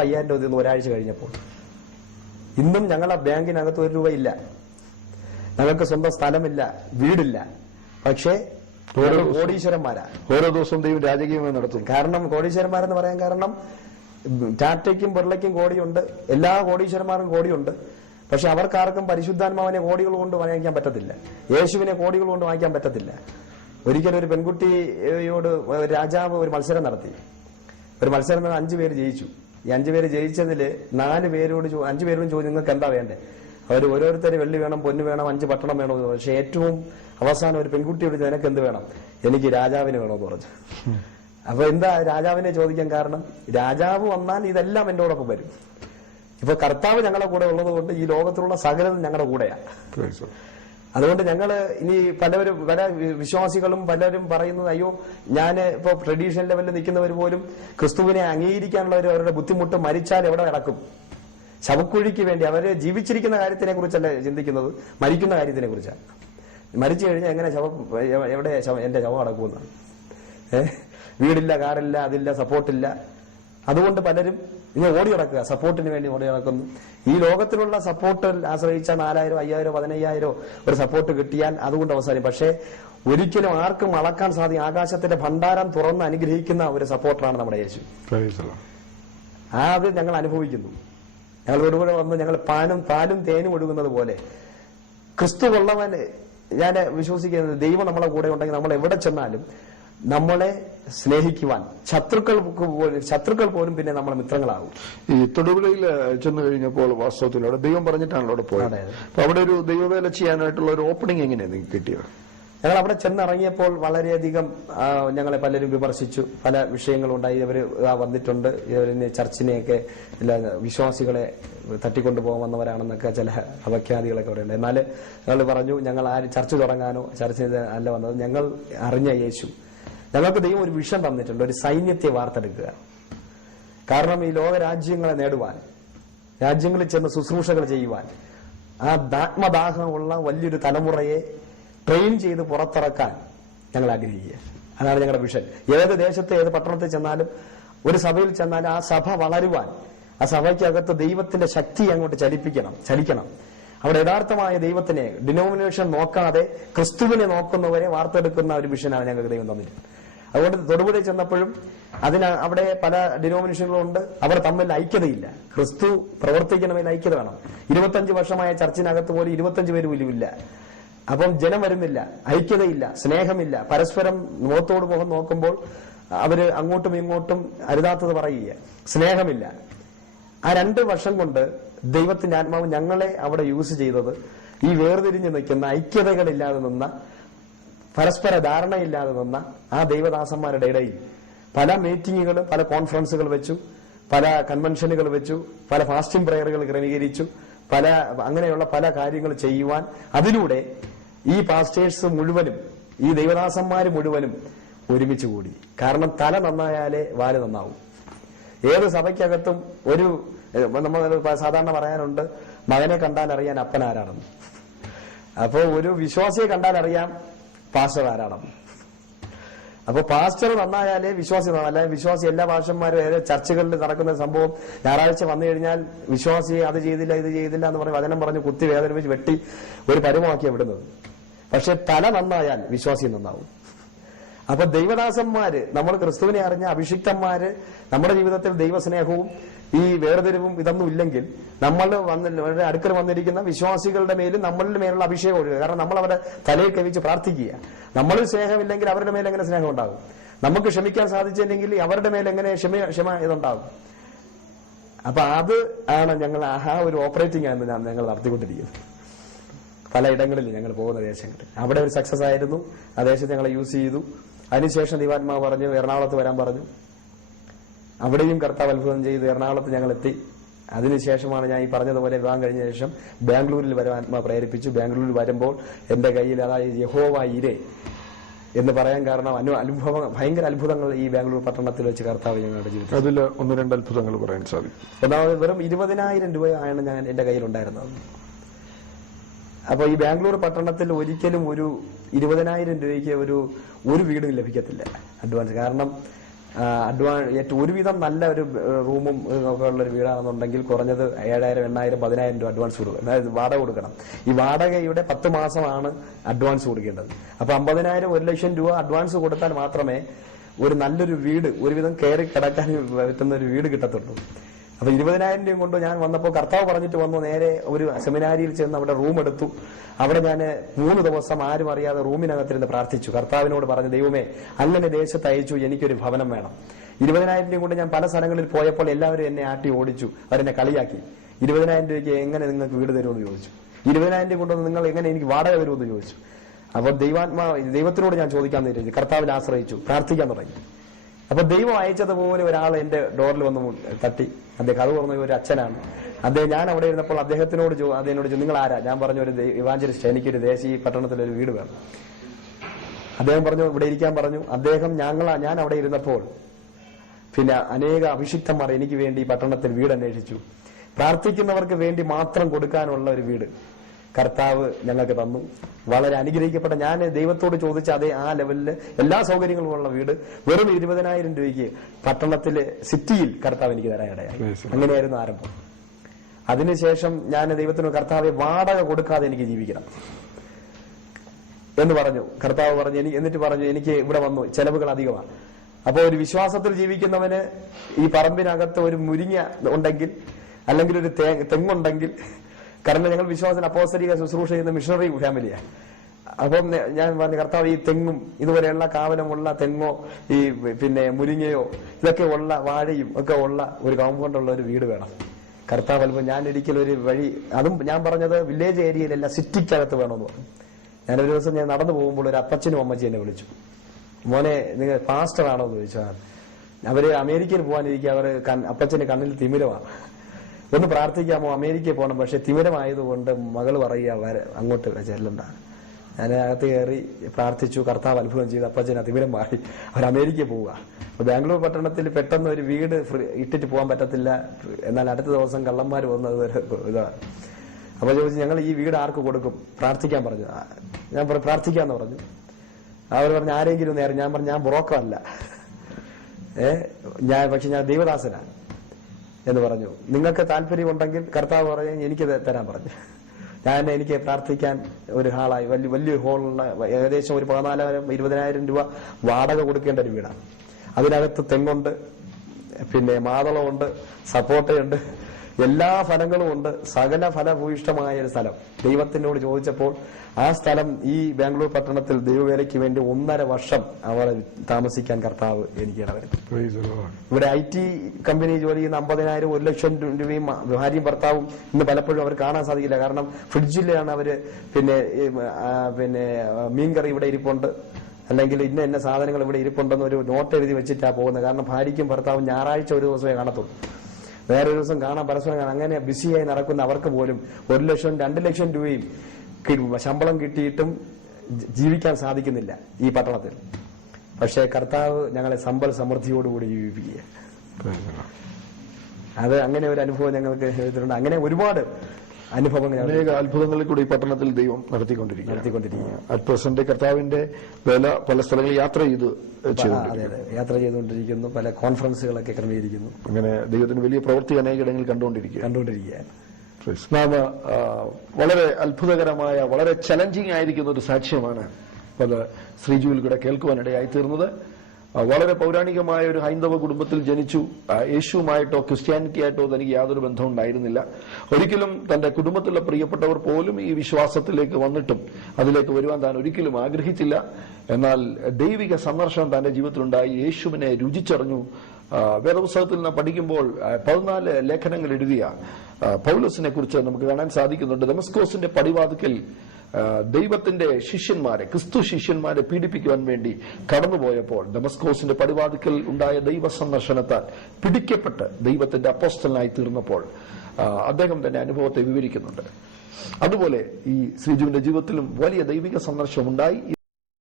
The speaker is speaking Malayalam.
5,000 രൂപ തീർന്നു ഒരാഴ്ച കഴിഞ്ഞപ്പോൾ. ഇന്നും ഞങ്ങളുടെ ബാങ്കിനകത്ത് 1 രൂപയില്ല. ഞങ്ങൾക്ക് സ്വന്തം സ്ഥലമില്ല, വീടില്ല. പക്ഷേ കോടീശ്വരന്മാരാ. ഓരോ ദിവസവും ദൈവം രാജകീയമായി നടത്തുന്നു. കാരണം കോടീശ്വരന്മാരെന്ന് പറയാൻ കാരണം ടാറ്റയ്ക്കും ബിർളയ്ക്കും കോടിയുണ്ട്, എല്ലാ കോടീശ്വരന്മാർക്കും കോടിയുണ്ട്. പക്ഷെ അവർക്കാർക്കും പരിശുദ്ധാത്മാവിനെ കോടികൾ കൊണ്ട് വാങ്ങിക്കാൻ പറ്റത്തില്ല, യേശുവിനെ കോടികൾ കൊണ്ട് വാങ്ങിക്കാൻ പറ്റത്തില്ല. ഒരിക്കലും ഒരു പെൺകുട്ടിയോട് രാജാവ് ഒരു മത്സരം നടത്തി. ഒരു മത്സരം 5 പേര് ജയിച്ചു. ഈ 5 പേര് ജയിച്ചതിൽ 5 പേരോടും ചോദിച്ചു നിങ്ങൾക്ക് എന്താ വേണ്ടേ? അവർ ഓരോരുത്തര് വെള്ളി വേണം, പൊന്നു വേണം, 5 പട്ടണം വേണമെന്ന്. പക്ഷെ ഏറ്റവും അവസാനം ഒരു പെൺകുട്ടിയോട് നിനക്ക് എന്ത് വേണം? എനിക്ക് രാജാവിന് വേണമെന്ന് പറഞ്ഞു. അപ്പൊ എന്താ രാജാവിനെ ചോദിക്കാൻ കാരണം? രാജാവ് വന്നാൽ ഇതെല്ലാം എന്നോടൊപ്പം വരും. ഇപ്പൊ കർത്താവ് ഞങ്ങളുടെ കൂടെ ഉള്ളത് കൊണ്ട് ഈ ലോകത്തിലുള്ള സകലതും ഞങ്ങളുടെ കൂടെയാണ്. അതുകൊണ്ട് ഞങ്ങള് ഇനി പല വിശ്വാസികളും പലരും പറയുന്നത്, അയ്യോ ഞാൻ ഇപ്പൊ ട്രഡീഷണൽ ലെവലിൽ നിൽക്കുന്നവർ പോലും ക്രിസ്തുവിനെ അംഗീകരിക്കാനുള്ളവർ അവരുടെ ബുദ്ധിമുട്ട് മരിച്ചാൽ എവിടെ നടക്കും? ശവക്കുഴിക്ക് വേണ്ടി. അവര് ജീവിച്ചിരിക്കുന്ന കാര്യത്തിനെ കുറിച്ചല്ല ചിന്തിക്കുന്നത്, മരിക്കുന്ന കാര്യത്തിനെ കുറിച്ചാണ്. മരിച്ചു കഴിഞ്ഞാൽ എങ്ങനെ എവിടെ എന്റെ ശവം അടക്കുമെന്നാണ്. വീടില്ല, കാറില്ല, അതില്ല, സപ്പോർട്ടില്ല. അതുകൊണ്ട് പലരും ഇങ്ങനെ ഓടി നടക്കുക, സപ്പോർട്ടിന് വേണ്ടി ഓടി നടക്കുന്നു. ഈ ലോകത്തിലുള്ള സപ്പോർട്ടിൽ ആശ്രയിച്ച 4,000, 5,000, 15,000 ഒരു സപ്പോർട്ട് കിട്ടിയാൽ അതുകൊണ്ട് അവസാനം. പക്ഷേ ഒരിക്കലും ആർക്കും അളക്കാൻ സാധിക്കും. ആകാശത്തിന്റെ ഭണ്ഡാരം തുറന്ന് അനുഗ്രഹിക്കുന്ന ഒരു സപ്പോർട്ടറാണ് നമ്മുടെ യേശു. അത് ഞങ്ങൾ അനുഭവിക്കുന്നു. ഞങ്ങൾ ഒരുപാട് വന്ന് ഞങ്ങൾ പാലും തേനും ഒഴുകുന്നത് പോലെ ക്രിസ്തു ഉള്ളവന് ഞാൻ വിശ്വസിക്കുന്നത്, ദൈവം നമ്മളെ കൂടെ ഉണ്ടെങ്കിൽ നമ്മൾ എവിടെ ചെന്നാലും നമ്മളെ സ്നേഹിക്കുവാൻ ശത്രുക്കൾ പോലും പിന്നെ നമ്മളെ മിത്രങ്ങളാകും. ഈ തൊടുപുഴയിൽ ചെന്ന് കഴിഞ്ഞപ്പോൾ വാസ്തവത്തിൽ അവിടെ ദൈവം പറഞ്ഞിട്ടാണല്ലോ അവിടെ പോയത്. അപ്പൊ അവിടെ ഒരു ദൈവവേല ചെയ്യാനായിട്ടുള്ള ഒരു ഓപ്പണിംഗ് എങ്ങനെയാണ് നിങ്ങൾക്ക് കിട്ടിയത്? ഞങ്ങൾ അവിടെ ചെന്നിറങ്ങിയപ്പോൾ വളരെയധികം ഞങ്ങളെ പലരും വിമർശിച്ചു. പല വിഷയങ്ങളുണ്ടായി. ഇവർ വന്നിട്ടുണ്ട്, ഇവരിന് ചർച്ചിനെയൊക്കെ വിശ്വാസികളെ തട്ടിക്കൊണ്ടുപോകാൻ വന്നവരാണെന്നൊക്കെ ചില അപഖ്യാതികളൊക്കെ അവിടെ ഉണ്ട്. എന്നാൽ ഞങ്ങൾ പറഞ്ഞു, ഞങ്ങൾ ആരും ചർച്ച് തുടങ്ങാനോ ചർച്ചിന് അല്ല വന്നത്. ഞങ്ങൾ അറിഞ്ഞ യേശു, ഞങ്ങൾക്ക് ദൈവം ഒരു വിഷൻ തന്നിട്ടുണ്ട്, ഒരു സൈന്യത്തെ വാർത്തെടുക്കുക. കാരണം ഈ ലോക രാജ്യങ്ങളെ നേടുവാൻ, രാജ്യങ്ങളിൽ ചെന്ന് ശുശ്രൂഷകൾ ചെയ്യുവാൻ, ആ ആത്മദാഹമുള്ള വലിയൊരു തലമുറയെ ട്രെയിൻ ചെയ്ത് പുറത്തിറക്കാൻ ഞങ്ങൾ ആഗ്രഹിക്കുക. അതാണ് ഞങ്ങളുടെ വിഷൻ. ഏത് ദേശത്ത് ഏത് പട്ടണത്തിൽ ചെന്നാലും, ഒരു സഭയിൽ ചെന്നാലും ആ സഭ വളരുവാൻ, ആ സഭയ്ക്കകത്ത് ദൈവത്തിന്റെ ശക്തി അങ്ങോട്ട് ചലിക്കണം. അവിടെ യഥാർത്ഥമായ ദൈവത്തിനെ, ഡിനോമിനേഷൻ നോക്കാതെ ക്രിസ്തുവിനെ നോക്കുന്നവരെ വാർത്തെടുക്കുന്ന ഒരു മിഷനാണ് ഞങ്ങൾക്ക് ദൈവം തന്നിരിക്കുന്നത്. അതുകൊണ്ട് തൊടുപുഴയിൽ ചെന്നപ്പോഴും അവിടെ പല ഡിനോമിനേഷനുകളുണ്ട്. അവർ തമ്മിൽ ഐക്യതയില്ല. ക്രിസ്തു പ്രവർത്തിക്കണമെങ്കിൽ ഐക്യത വേണം. 25 വർഷമായ ചർച്ചിനകത്ത് പോലും 25 പേര് പോലും ഇല്ല. അപ്പം ജനം വരുന്നില്ല, ഐക്യതയില്ല, സ്നേഹമില്ല. പരസ്പരം മുഖത്തോട് മുഖം നോക്കുമ്പോൾ അവര് അങ്ങോട്ടും ഇങ്ങോട്ടും അരുതാത്തത് പറയുക, സ്നേഹമില്ല. ആ 2 വർഷം കൊണ്ട് ദൈവത്തിന്റെ ആത്മാവ് ഞങ്ങളെ അവിടെ യൂസ് ചെയ്തത് ഈ വേർതിരിഞ്ഞു നിൽക്കുന്ന, ഐക്യതകളില്ലാതെ നിന്ന, പരസ്പര ധാരണയില്ലാതെ നിന്ന ആ ദൈവദാസന്മാരുടെ ഇടയിൽ പല മീറ്റിങ്ങുകളും പല കോൺഫറൻസുകൾ വെച്ചു, പല കൺവെൻഷനുകൾ വെച്ചു, പല ഫാസ്റ്റിംഗ് പ്രയറുകൾ ക്രമീകരിച്ചു, അങ്ങനെയുള്ള പല കാര്യങ്ങൾ ചെയ്യുവാൻ അതിലൂടെ ഈ പാസ്റ്റേഴ്സ് മുഴുവനും, ഈ ദൈവദാസന്മാര് മുഴുവനും ഒരുമിച്ച് കൂടി. കാരണം തല നന്നായാലേ വാല് നന്നാവും. ഏത് സഭയ്ക്കകത്തും നമ്മൾ സാധാരണ പറയാനുണ്ട്, മകനെ കണ്ടാൽ അറിയാൻ അപ്പൻ ആരാണെന്ന്. അപ്പോ ഒരു വിശ്വാസിയെ കണ്ടാൽ അറിയാം പാസ്റ്റർ ആരാണെന്ന്. അപ്പൊ പാസ്റ്റർ നന്നായാലേ വിശ്വാസി നന്നാവും. അല്ലാതെ വിശ്വാസി എല്ലാ പാസ്റ്റർമാരും ചർച്ചകളിൽ നടക്കുന്ന സംഭവം ഞായറാഴ്ച വന്നു കഴിഞ്ഞാൽ വിശ്വാസിയെ അത് ചെയ്തില്ല ഇത് ചെയ്തില്ല എന്ന് പറഞ്ഞ് വചനം പറഞ്ഞ് കുത്തി വേദന വെച്ച് വെട്ടി ഒരു പരുമാക്കിയാണ് വിടുന്നത്. പക്ഷെ തല നന്നായാൽ വിശ്വാസി നന്നാവും. അപ്പൊ ദൈവദാസന്മാര്, നമ്മൾ ക്രിസ്തുവിനെ അറിഞ്ഞ അഭിഷിക്തന്മാര്, നമ്മുടെ ജീവിതത്തിൽ ദൈവസ്നേഹവും ഈ വേർതിരിവും ഇതൊന്നും ഇല്ലെങ്കിൽ നമ്മൾ അടുക്കൽ വന്നിരിക്കുന്ന വിശ്വാസികളുടെ മേലും നമ്മളുടെ മേലുള്ള അഭിഷേകം ഒഴുകുക. കാരണം നമ്മൾ അവരുടെ തലയിൽ കവിച്ച് പ്രാർത്ഥിക്കുക. നമ്മളിൽ സ്നേഹമില്ലെങ്കിൽ അവരുടെ മേൽ എങ്ങനെ സ്നേഹം ഉണ്ടാകും? നമുക്ക് ക്ഷമിക്കാൻ സാധിച്ചില്ലെങ്കിൽ അവരുടെ മേൽ എങ്ങനെ ക്ഷമ ഇതുണ്ടാകും? അപ്പൊ അത് ആണ് ഞങ്ങൾ ആ ഒരു ഓപ്പറേറ്റിംഗ് ആണ് ഞങ്ങൾ നടത്തിക്കൊണ്ടിരിക്കുന്നത്. പലയിടങ്ങളിൽ ഞങ്ങൾ പോകുന്ന ദേശങ്ങളിൽ അവിടെ ഒരു സക്സസ് ആയിരുന്നു. ആ ദേശത്ത് ഞങ്ങളെ യൂസ് ചെയ്തു. അതിനുശേഷം ദൈവാത്മാവ് പറഞ്ഞു എറണാകുളത്ത് വരാൻ പറഞ്ഞു. അവിടെയും കർത്താവ് അത്ഭുതം ചെയ്ത് എറണാകുളത്ത് ഞങ്ങൾ എത്തി. അതിനുശേഷമാണ് ഞാൻ ഈ പറഞ്ഞതുപോലെ വിവാഹം കഴിഞ്ഞ ശേഷം ബാംഗ്ലൂരിൽ വരാൻ ആത്മാവ് പ്രേരിപ്പിച്ചു. ബാംഗ്ലൂരിൽ വരുമ്പോൾ എന്റെ കയ്യിൽ അതായത് യഹോവ ഇരേ എന്ന് പറയാൻ കാരണം ഭയങ്കര അത്ഭുതങ്ങൾ ഈ ബാംഗ്ലൂർ പട്ടണത്തിൽ വെച്ച് കർത്താവ് ഞങ്ങളുടെ ജീവിതത്തിൽ. അതിൽ 1-2 അത്ഭുതങ്ങൾ പറയാൻ സാധിക്കും. ഒന്നാമത് വെറും 20,000 രൂപയാണ് ഞാൻ എന്റെ കയ്യിലുണ്ടായിരുന്നത്. അപ്പൊ ഈ ബാംഗ്ലൂർ പട്ടണത്തിൽ ഒരിക്കലും ഒരു 20,000 രൂപയ്ക്ക് ഒരു വീടും ലഭിക്കത്തില്ല അഡ്വാൻസ്. കാരണം ഏറ്റവും ഒരുവിധം നല്ല ഒരു റൂമും ഒക്കെ ഉള്ളൊരു വീടാണെന്നുണ്ടെങ്കിൽ കുറഞ്ഞത് 7,000, 8,000, 10,000 രൂപ അഡ്വാൻസ് കൊടുക്കും. അതായത് വാടക കൊടുക്കണം. ഈ വാടകയുടെ 10 മാസമാണ് അഡ്വാൻസ് കൊടുക്കേണ്ടത്. അപ്പൊ 50,000, 1,00,000 രൂപ അഡ്വാൻസ് കൊടുത്താൽ മാത്രമേ ഒരു നല്ലൊരു വീട്, ഒരുവിധം കയറി കിടക്കാൻ പറ്റുന്ന ഒരു വീട് കിട്ടത്തുള്ളൂ. അപ്പൊ 20,000 രൂപയും കൊണ്ട് ഞാൻ വന്നപ്പോൾ കർത്താവ് പറഞ്ഞിട്ട് വന്നു. നേരെ ഒരു സെമിനാരിയിൽ ചെന്ന് അവിടെ റൂം എടുത്തു. അവിടെ ഞാൻ 3 ദിവസം ആരും അറിയാതെ റൂമിനകത്തിരുന്ന് പ്രാർത്ഥിച്ചു. കർത്താവിനോട് പറഞ്ഞു, ദൈവമേ, അങ്ങനെ ദേശത്ത് അയച്ചു, എനിക്കൊരു ഭവനം വേണം. 20,000 രൂപ കൊണ്ട് ഞാൻ പല സ്ഥലങ്ങളിൽ പോയപ്പോൾ എല്ലാവരും എന്നെ ആട്ടി ഓടിച്ചു, അവരെന്നെ കളിയാക്കി. 20,000 രൂപയ്ക്ക് എങ്ങനെ നിങ്ങൾക്ക് വീട് തരുമെന്ന് ചോദിച്ചു. 20,000 രൂപ കൊണ്ടൊന്ന് നിങ്ങൾ എങ്ങനെ എനിക്ക് വാടക തരുമെന്ന് ചോദിച്ചു. അപ്പോൾ ദൈവത്തിനോട് ഞാൻ ചോദിക്കാൻ നേരിച്ചു. കർത്താവിൽ ആശ്രയിച്ചു, പ്രാർത്ഥിക്കാൻ തുടങ്ങി. അപ്പൊ ദൈവം അയച്ചതുപോലെ ഒരാൾ എന്റെ ഡോറിൽ വന്ന് തട്ടി. അദ്ദേഹം അത് പറഞ്ഞ ഒരു അച്ഛനാണ്. അദ്ദേഹം ഞാൻ അവിടെ ഇരുന്നപ്പോൾ അദ്ദേഹത്തിനോട് നിങ്ങൾ ആരാ? ഞാൻ പറഞ്ഞു, ഒരു ഇവാഞ്ചലിസ്റ്റ്, എനിക്കൊരു ദേശീയ പട്ടണത്തിലൊരു വീട് വേണം. അദ്ദേഹം പറഞ്ഞു ഇവിടെ ഇരിക്കാൻ പറഞ്ഞു. അദ്ദേഹം ഞാൻ അവിടെ ഇരുന്നപ്പോൾ പിന്നെ അനേക അഭിഷിക്തന്മാർ എനിക്ക് വേണ്ടി ഈ പട്ടണത്തിൽ വീട് അന്വേഷിച്ചു. പ്രാർത്ഥിക്കുന്നവർക്ക് വേണ്ടി മാത്രം കൊടുക്കാനുള്ള ഒരു വീട് കർത്താവ് ഞങ്ങൾക്ക് തന്നു. വളരെ അനുഗ്രഹിക്കപ്പെട്ട, ഞാൻ ദൈവത്തോട് ചോദിച്ച ആ ലെവലില് എല്ലാ സൗകര്യങ്ങളുമുള്ള വീട് വെറും 20,000 രൂപയ്ക്ക് പട്ടണത്തിലെ സിറ്റിയിൽ കർത്താവ് എനിക്ക് തരാൻ ഇടയായി. അങ്ങനെയായിരുന്നു ആരംഭം. അതിനുശേഷം ഞാൻ ദൈവത്തിന് കർത്താവെ വാടക കൊടുക്കാതെ എനിക്ക് ജീവിക്കണം എന്ന് പറഞ്ഞു. കർത്താവ് പറഞ്ഞു, എന്നിട്ട് പറഞ്ഞു, എനിക്ക് ഇവിടെ വന്നു ചെലവുകൾ അധികമാണ്. അപ്പോൾ ഒരു വിശ്വാസത്തിൽ ജീവിക്കുന്നവന് ഈ പറമ്പിനകത്ത് ഒരു മുരിങ്ങ ഉണ്ടെങ്കിൽ, അല്ലെങ്കിൽ ഒരു തെങ്ങുണ്ടെങ്കിൽ, കാരണം ഞങ്ങൾ വിശ്വാസത്തിൽ അപ്പോസ്തലിക ശുശ്രൂഷ ചെയ്യുന്ന മിഷണറി ഫാമിലിയാണ്. അപ്പം ഞാൻ പറഞ്ഞു, കർത്താവ് ഈ തെങ്ങും ഇതുപോലെയുള്ള കാവലമുള്ള തെങ്ങോ ഈ പിന്നെ മുരിങ്ങയോ ഇതൊക്കെ ഉള്ള വാഴയും ഒക്കെ ഉള്ള ഒരു കോമ്പൗണ്ടുള്ള ഒരു വീട് വേണം. കർത്താവ് അല്പം ഞാൻ ഒരിക്കലും ഒരു വഴി, അതും ഞാൻ പറഞ്ഞത് വില്ലേജ് ഏരിയയിലല്ല, സിറ്റിക്കകത്ത് വേണമെന്ന് പറഞ്ഞു. ഞാനൊരു ദിവസം ഞാൻ നടന്നു പോകുമ്പോൾ ഒരു അപ്പച്ചനും അമ്മച്ചി എന്നെ വിളിച്ചു. മോനെ, നിങ്ങൾ പാസ്റ്റർ ആണോ എന്ന് ചോദിച്ചാൽ, അവര് അമേരിക്കയിൽ പോകാനിരിക്കുക. അവർ അപ്പച്ചന് കണ്ണിൽ തിമിരമാണ്. ഒന്ന് പ്രാർത്ഥിക്കാമോ, അമേരിക്കയിൽ പോകണം, പക്ഷെ തിമിരമായതുകൊണ്ട് മകള് പറയുക അങ്ങോട്ട് ചെല്ലണ്ട. ഞാൻ അകത്ത് കയറി പ്രാർത്ഥിച്ചു. കർത്താവ് അത്ഭുതം ചെയ്ത് അപ്പച്ചന് തിമിരം മാറി. അവർ അമേരിക്കയിൽ പോവുക. അപ്പൊ ബാംഗ്ലൂർ പട്ടണത്തിൽ പെട്ടെന്ന് ഒരു വീട് ഇട്ടിട്ട് പോകാൻ പറ്റത്തില്ല. എന്നാൽ അടുത്ത ദിവസം കള്ളന്മാർ പോകുന്നത് ഇതാണ്. അപ്പൊ ചോദിച്ചു, ഞങ്ങൾ ഈ വീട് ആർക്ക് കൊടുക്കും? പ്രാർത്ഥിക്കാൻ പറഞ്ഞു. ഞാൻ പ്രാർത്ഥിക്കാന്ന് പറഞ്ഞു. അവർ പറഞ്ഞു, ആരെങ്കിലും നേരം. ഞാൻ പറഞ്ഞു, ഞാൻ ബ്രോക്കറല്ല, പക്ഷെ ഞാൻ ദൈവദാസനാണ് എന്ന് പറഞ്ഞു. നിങ്ങൾക്ക് താല്പര്യമുണ്ടെങ്കിൽ കർത്താവ് പറഞ്ഞു എനിക്ക് തരാൻ പറഞ്ഞു. എനിക്ക് പ്രാർത്ഥിക്കാൻ ഒരു ഹാളായി വലിയ ഹോളുള്ള ഏകദേശം ഒരു 14,000, 20,000 രൂപ വാടക കൊടുക്കേണ്ട ഒരു വീടാണ്. അതിനകത്ത് തെങ്ങുണ്ട്, പിന്നെ മാതളമുണ്ട്, സപ്പോട്ടയുണ്ട്, എല്ലാ ഫലങ്ങളും ഉണ്ട്. സകല ഫലഭൂയിഷ്ടമായ ഒരു സ്ഥലം. ദൈവത്തിനോട് ചോദിച്ചപ്പോൾ ആ സ്ഥലം ഈ ബാംഗ്ലൂർ പട്ടണത്തിൽ ദൈവവേലയ്ക്ക് വേണ്ടി 1.5 വർഷം അവിടെ താമസിക്കാൻ കർത്താവ് എനിക്ക് ഇടവരുത്തി. ഇവിടെ IT കമ്പനി ജോലി ചെയ്യുന്ന 50,000, 1,00,000 രൂപയും ഭാര്യയും ഭർത്താവും ഇന്ന് പലപ്പോഴും അവർ കാണാൻ സാധിക്കില്ല. കാരണം ഫ്രിഡ്ജിലാണ് അവര് പിന്നെ മീൻകറി ഇവിടെ ഇരിപ്പുണ്ട്, അല്ലെങ്കിൽ ഇന്ന സാധനങ്ങൾ ഇവിടെ ഇരിപ്പുണ്ടെന്ന് ഒരു നോട്ട് എഴുതി വെച്ചിട്ടാണ് പോകുന്നത്. കാരണം ഭാര്യയ്ക്കും ഭർത്താവും ഞായറാഴ്ച ഒരു ദിവസമേ കാണത്തുള്ളൂ, വേറൊരു ദിവസം കാണാൻ പരസ്പരം കാണാൻ. അങ്ങനെ ബിസിയായി നടക്കുന്ന അവർക്ക് പോലും 1,00,000, 2,00,000 രൂപയും ശമ്പളം കിട്ടിയിട്ടും ജീവിക്കാൻ സാധിക്കുന്നില്ല ഈ പട്ടണത്തിൽ. പക്ഷേ കർത്താവ് ഞങ്ങളെ സമ്പൽ സമൃദ്ധിയോടുകൂടി ജീവിപ്പിക്കുക. അത് അങ്ങനെ ഒരു അനുഭവം ഞങ്ങൾക്ക് ചെയ്തിട്ടുണ്ട്. അങ്ങനെ ഒരുപാട് അനുഭവങ്ങൾ, അനേക അത്ഭുതങ്ങളിൽ കൂടി ഈ പട്ടണത്തിൽ ദൈവം നടത്തിക്കൊണ്ടിരിക്കുക. അറ്റ് പ്രസന്റ് കർത്താവിന്റെ വേല പല സ്ഥലങ്ങളിൽ യാത്ര യാത്ര ചെയ്തുകൊണ്ടിരിക്കുന്നു. പല കോൺഫറൻസുകളൊക്കെ ക്രമീകരിക്കുന്നു. അങ്ങനെ ദൈവത്തിന് വലിയ പ്രവൃത്തി അനേകയിടങ്ങളിൽ കണ്ടുകൊണ്ടിരിക്കുകയാണ്. നാം വളരെ അത്ഭുതകരമായ, വളരെ ചലഞ്ചിങ് ആയിരിക്കുന്ന ഒരു സാക്ഷ്യമാണ് ശ്രീജുവിൽ കൂടെ കേൾക്കുവാനിടയായി തീർന്നത്. വളരെ പൗരാണികമായ ഒരു ഹൈന്ദവ കുടുംബത്തിൽ ജനിച്ചു. യേശുവുമായിട്ടോ ക്രിസ്ത്യാനിറ്റി ആയിട്ടോ തനിക്ക് യാതൊരു ബന്ധവും ഉണ്ടായിരുന്നില്ല. ഒരിക്കലും തന്റെ കുടുംബത്തിലുള്ള പ്രിയപ്പെട്ടവർ പോലും ഈ വിശ്വാസത്തിലേക്ക് വന്നിട്ടും അതിലേക്ക് വരുവാൻ താൻ ഒരിക്കലും ആഗ്രഹിച്ചില്ല. എന്നാൽ ദൈവിക സന്ദർശനം തന്റെ ജീവിതത്തിലുണ്ടായി. യേശുവിനെ രുചിച്ചറിഞ്ഞു. വേദപുസ്തകത്തിൽ നാം പഠിക്കുമ്പോൾ 14 ലേഖനങ്ങൾ എഴുതിയ പൗലോസിനെ കുറിച്ച് നമുക്ക് കാണാൻ സാധിക്കുന്നുണ്ട്. ദമസ്കോസിന്റെ പടിവാതിക്കൽ ദൈവത്തിന്റെ ശിഷ്യന്മാരെ, ക്രിസ്തു ശിഷ്യന്മാരെ പീഡിപ്പിക്കുവാൻ വേണ്ടി കടന്നുപോയപ്പോൾ ദമസ്കോസിന്റെ പടിവാതിക്കൽ ഉണ്ടായ ദൈവ സന്ദർശനത്താൽ പിടിക്കപ്പെട്ട് ദൈവത്തിന്റെ അപ്പോസ്തലനായി തീർന്നപ്പോൾ അദ്ദേഹം തന്റെ അനുഭവത്തെ വിവരിക്കുന്നുണ്ട്. അതുപോലെ ഈ ശ്രീജുവിന്റെ ജീവിതത്തിലും വലിയ ദൈവിക സന്ദർശനം ഉണ്ടായി.